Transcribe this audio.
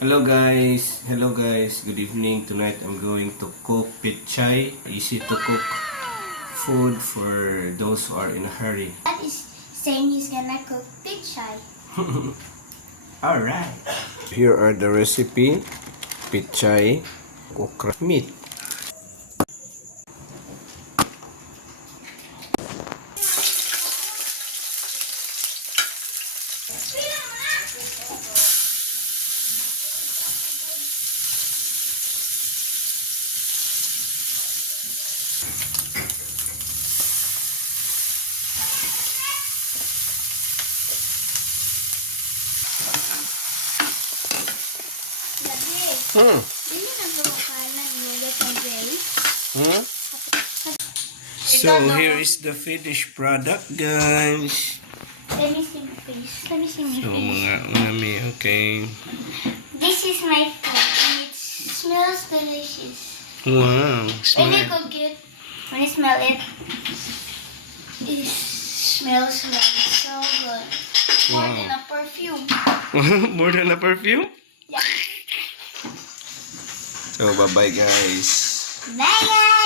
Hello guys, good evening. Tonight I'm going to cook Pechay. Easy to cook food for those who are in a hurry. Dad is saying he's gonna cook Pechay. Alright. Here are the recipe. Pechay okra meat. Dili na gawakalan noodles and rice. So here is the finished product, guys. Let me see my face. Let me see my So face. mga umami, okay. This is my food and it smells delicious. Wow, When you smell. cook it, when you smell it, it smells like so good. More Wow. than a perfume. More than a perfume? Yeah. So bye-bye, guys. Bye guys!